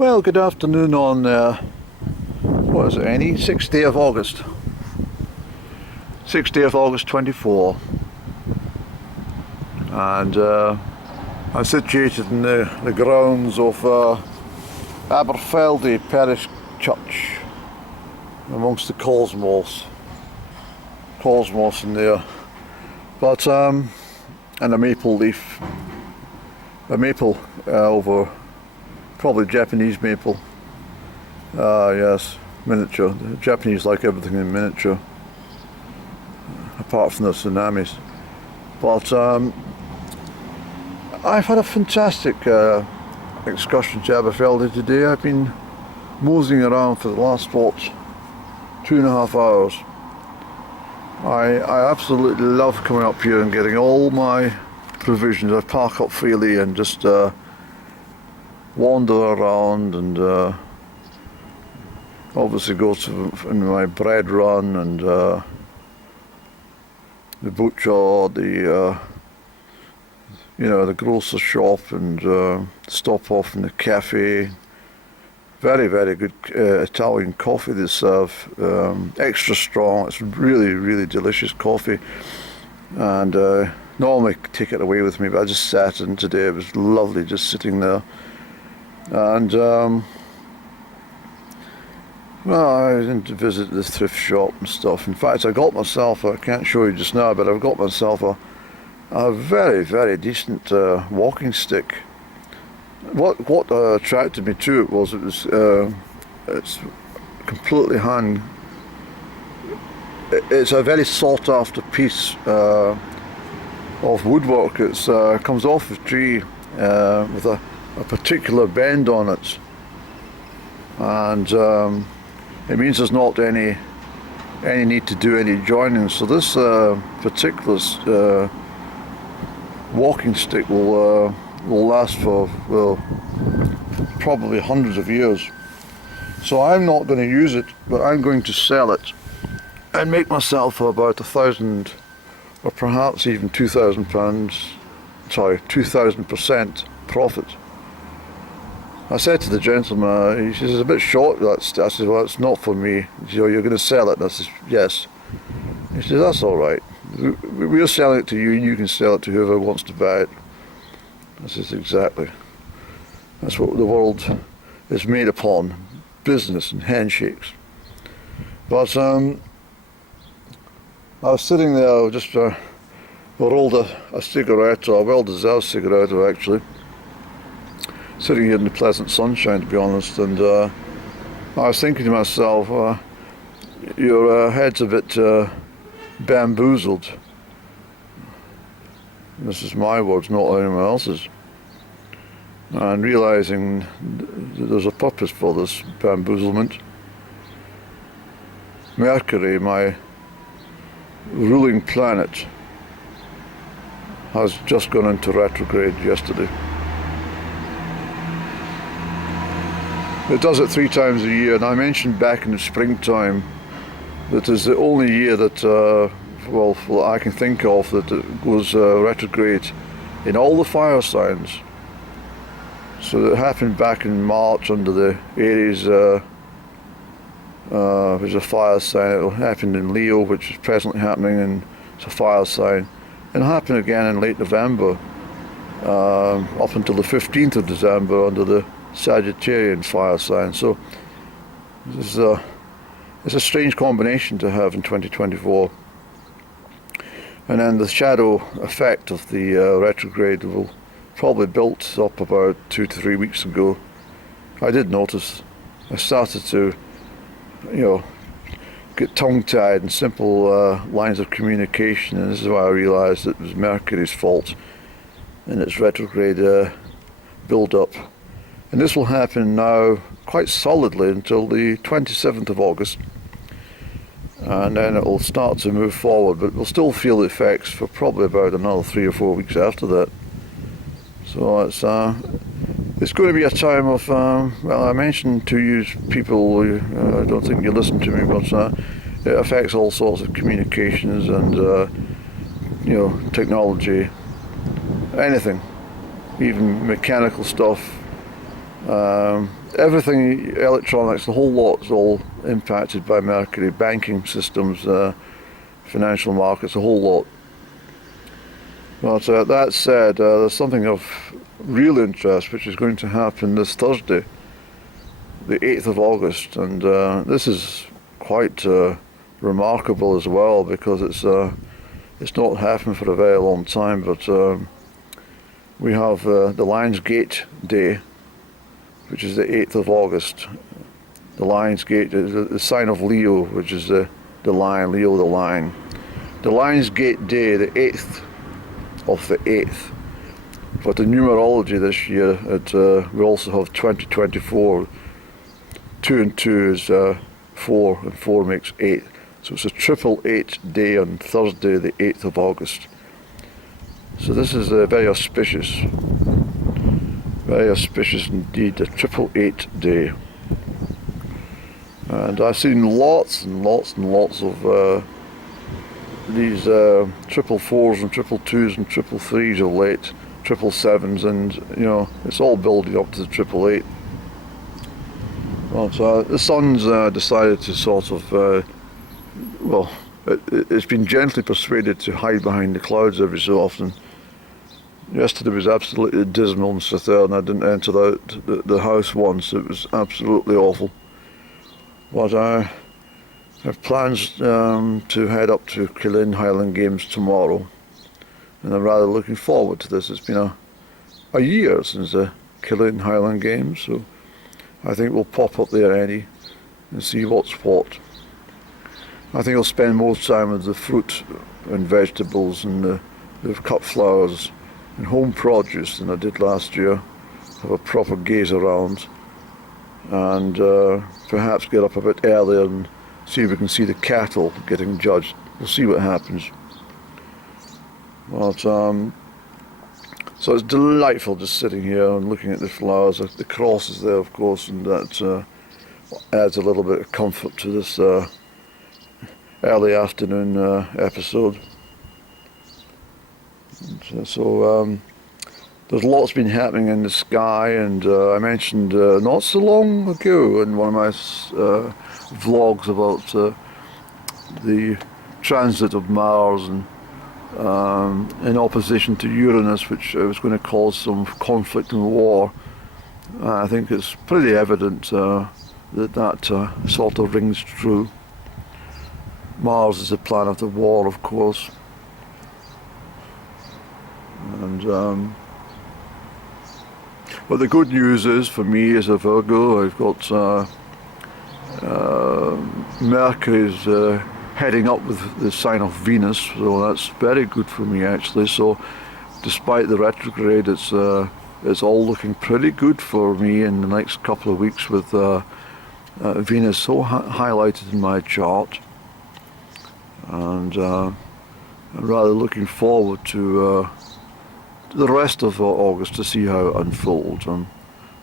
Well, good afternoon on, what is it, any? 6th day of August. 6th day of August 24. And I'm situated in the grounds of Aberfeldy Parish Church, amongst the cosmos in there. But, and a maple leaf, over, probably Japanese maple. Yes, miniature. The Japanese like everything in miniature, apart from the tsunamis. But I've had a fantastic excursion to Aberfeldy today. I've been moseying around for the last, 2.5 hours. I absolutely love coming up here and getting all my provisions. I park up freely and just wander around and obviously go to in my bread run and the butcher, the grocer shop, and stop off in the cafe. Very, very good Italian coffee they serve, extra strong. It's really, really delicious coffee, and normally take it away with me, but I just sat in today. It was lovely just sitting there. And well, I went to visit the thrift shop and stuff. In fact, I got myself, I can't show you just now, but I've got myself a very, very decent walking stick. What attracted me to it was it's completely hand. It's a very sought after piece of woodwork. It comes off a tree with a particular bend on it, and it means there's not any need to do any joining. So this particular walking stick will last for, well, probably hundreds of years. So I'm not going to use it, but I'm going to sell it and make myself about 1,000 or perhaps even £2,000, sorry, 2,000% profit. I said to the gentleman, he says, it's a bit short. I said, well, it's not for me. He said, oh, you're going to sell it? And I said, yes. He said, that's all right. We're selling it to you, and you can sell it to whoever wants to buy it. I said, exactly. That's what the world is made upon, business and handshakes. But I was sitting there, just rolled a cigarette, or a well-deserved cigarette actually, sitting here in the pleasant sunshine, to be honest, and I was thinking to myself, your head's a bit bamboozled. This is my words, not anyone else's. And realising there's a purpose for this bamboozlement. Mercury, my ruling planet, has just gone into retrograde yesterday. It does it 3 times a year, and I mentioned back in the springtime that is the only year that, well, I can think of that it goes retrograde in all the fire signs. So it happened back in March under the Aries, which is a fire sign. It happened in Leo, which is presently happening, and it's a fire sign. It'll happen again in late November, up until the 15th of December under the Sagittarian fire sign. So this is it's a strange combination to have in 2024. And then the shadow effect of the retrograde will probably built up about 2 to 3 weeks ago. I did notice. I started to, get tongue-tied in simple lines of communication, and this is why I realised it was Mercury's fault in its retrograde build-up. And this will happen now quite solidly until the 27th of August. And then it will start to move forward, but we'll still feel the effects for probably about another 3 or 4 weeks after that. So it's going to be a time of, well, I mentioned to you people, I don't think you listen to me, but it affects all sorts of communications and, technology, anything, even mechanical stuff. everything, electronics, the whole lot's all impacted by mercury. Banking systems, financial markets, the whole lot. But that said, there's something of real interest which is going to happen this Thursday, the 8th of August, and this is quite remarkable as well, because it's not happened for a very long time. But we have the Lion's Gate Day, which is the 8th of August. The Lion's Gate is the sign of Leo, which is the lion, Leo the lion. The Lion's Gate Day, the 8th of the 8th. But the numerology this year, we also have 2024. 2 and 2 is 4, and 4 makes 8. So it's a 888 day on Thursday, the 8th of August. So this is very auspicious indeed, a 888 day. And I've seen lots and lots and lots of these 444s and 222s and 333s of late, 777s, and you know, it's all building up to the 888. Well, the sun's decided to sort of, it's been gently persuaded to hide behind the clouds every so often. Yesterday was absolutely dismal in Strathern. I didn't enter the house once. It was absolutely awful. But I have plans to head up to Crieff Highland Games tomorrow, and I'm rather looking forward to this. It's been a year since the Crieff Highland Games, so I think we'll pop up there, Eddie, and see what's what. I think I'll spend more time with the fruit and vegetables and the cut flowers and home produce than I did last year. Have a proper gaze around, and perhaps get up a bit earlier and see if we can see the cattle getting judged. We'll see what happens. But so it's delightful just sitting here and looking at the flowers. The cross is there, of course, and that adds a little bit of comfort to this early afternoon episode. And so there's lots been happening in the sky, and I mentioned not so long ago in one of my vlogs about the transit of Mars and in opposition to Uranus, which was going to cause some conflict and war. I think it's pretty evident that sort of rings true. Mars is the planet of war, of course, and but the good news is, for me as a Virgo, I've got Mercury's heading up with the sign of Venus, so that's very good for me actually. So despite the retrograde, it's all looking pretty good for me in the next couple of weeks, with Venus so highlighted in my chart, and I'm rather looking forward to the rest of August to see how it unfolds. I'm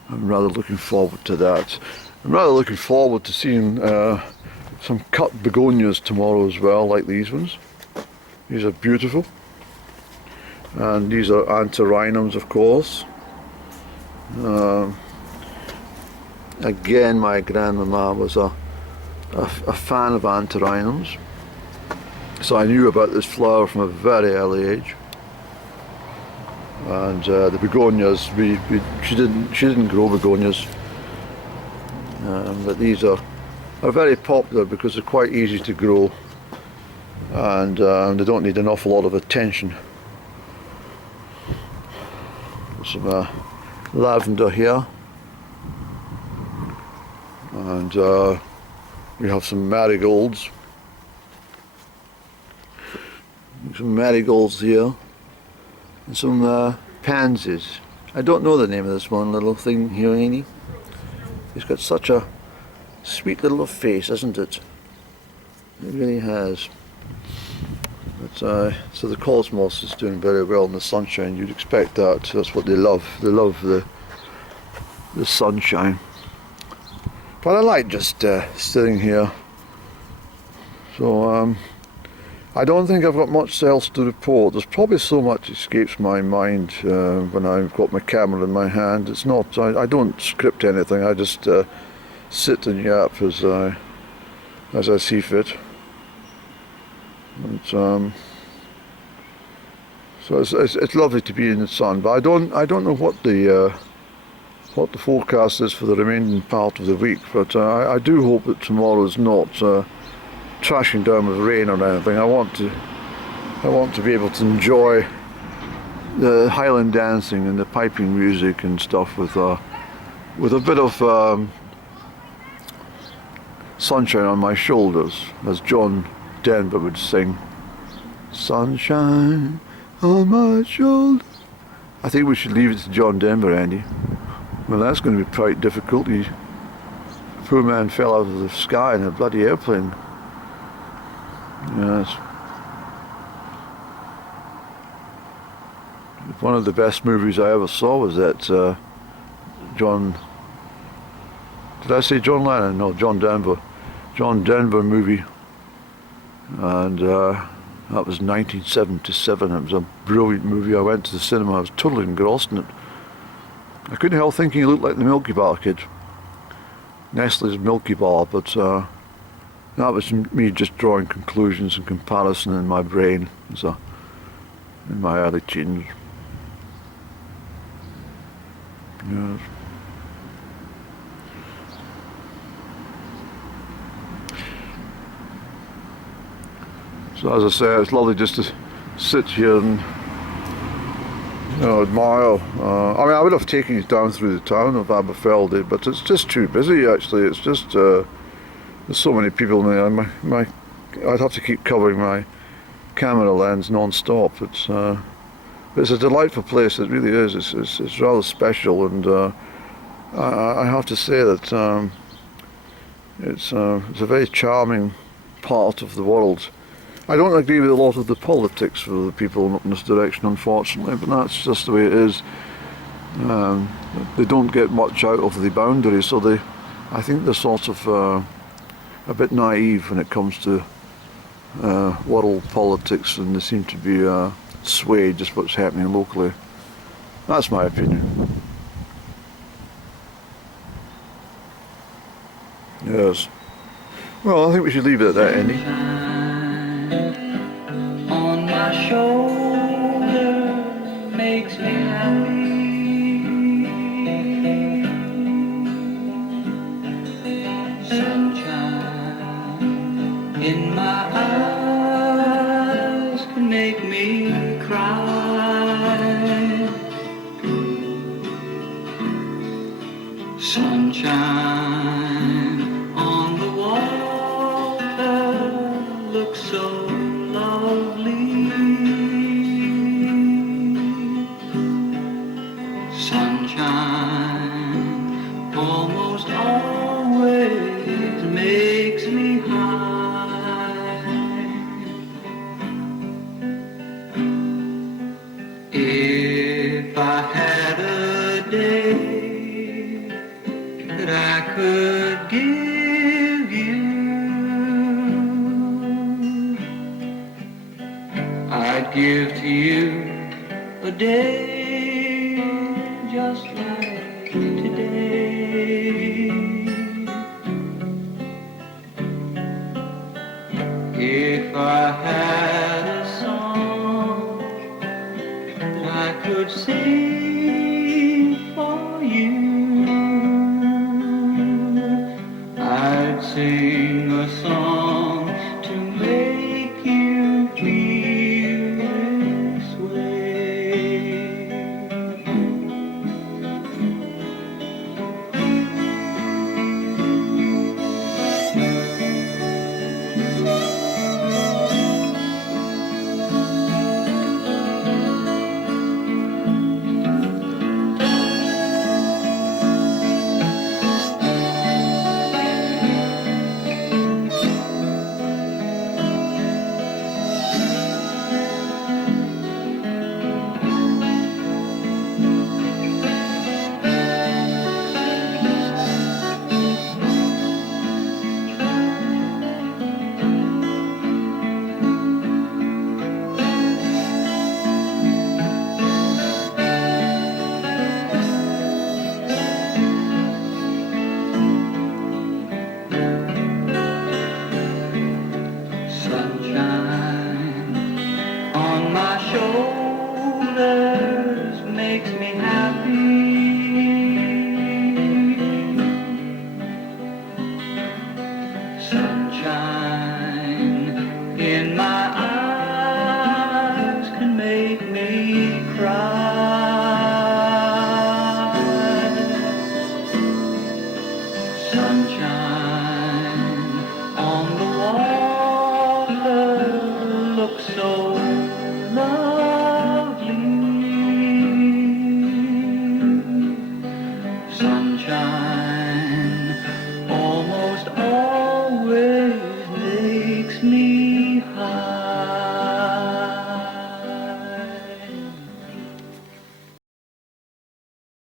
rather looking forward to that. I'm rather looking forward to seeing some cut begonias tomorrow as well, like these ones. These are beautiful, and these are antirrhinums, of course. Again, my grandmama was a fan of antirrhinums, so I knew about this flower from a very early age. And the begonias, she didn't grow begonias, but these are very popular because they're quite easy to grow, and they don't need an awful lot of attention. Some lavender here, and we have some marigolds. Some marigolds here, and some pansies. I don't know the name of this one little thing here, Annie. It's got such a sweet little face, isn't it? It really has. But, so the cosmos is doing very well in the sunshine. You'd expect that. That's what they love. They love the sunshine. But I like just sitting here. So I don't think I've got much else to report. There's probably so much escapes my mind when I've got my camera in my hand. It's not, I don't script anything, I just sit and yap as I see fit. And, so it's lovely to be in the sun, but I don't know what the forecast is for the remaining part of the week. But I do hope that tomorrow is not trashing down with rain or anything. I want to be able to enjoy the Highland dancing and the piping music and stuff with a bit of sunshine on my shoulders, as John Denver would sing. Sunshine on my shoulder. I think we should leave it to John Denver, Andy. Well, that's going to be quite difficult. The poor man fell out of the sky in a bloody airplane. Yes. One of the best movies I ever saw was that John... Did I say John Lennon? No, John Denver. John Denver movie. And that was 1977. It was a brilliant movie. I went to the cinema. I was totally engrossed in it. I couldn't help thinking he looked like the Milky Bar kid. Nestle's Milky Bar, but that was me just drawing conclusions and comparison in my brain in my early teens. Yes. So as I say, it's lovely just to sit here and admire. I mean, I would have taken it down through the town of Aberfeldy, but it's just too busy. Actually, it's just there's so many people there. I'd have to keep covering my camera lens non-stop. It's a delightful place. It really is. It's rather special, and I have to say that it's a very charming part of the world. I don't agree with a lot of the politics for the people up in this direction, unfortunately, but that's just the way it is. They don't get much out of the boundaries, so I think they're sort of a bit naive when it comes to world politics, and they seem to be swayed just what's happening locally. That's my opinion. Yes. Well, I think we should leave it at that, Andy. On my shoulder makes me happy. Sunshine in my eyes can make me cry. Sunshine on the water looks so lovely. Sunshine almost always makes me high. If I had a day that I could give you, I'd give to you a day just like today. If I had a song that I could sing for you, I'd sing a song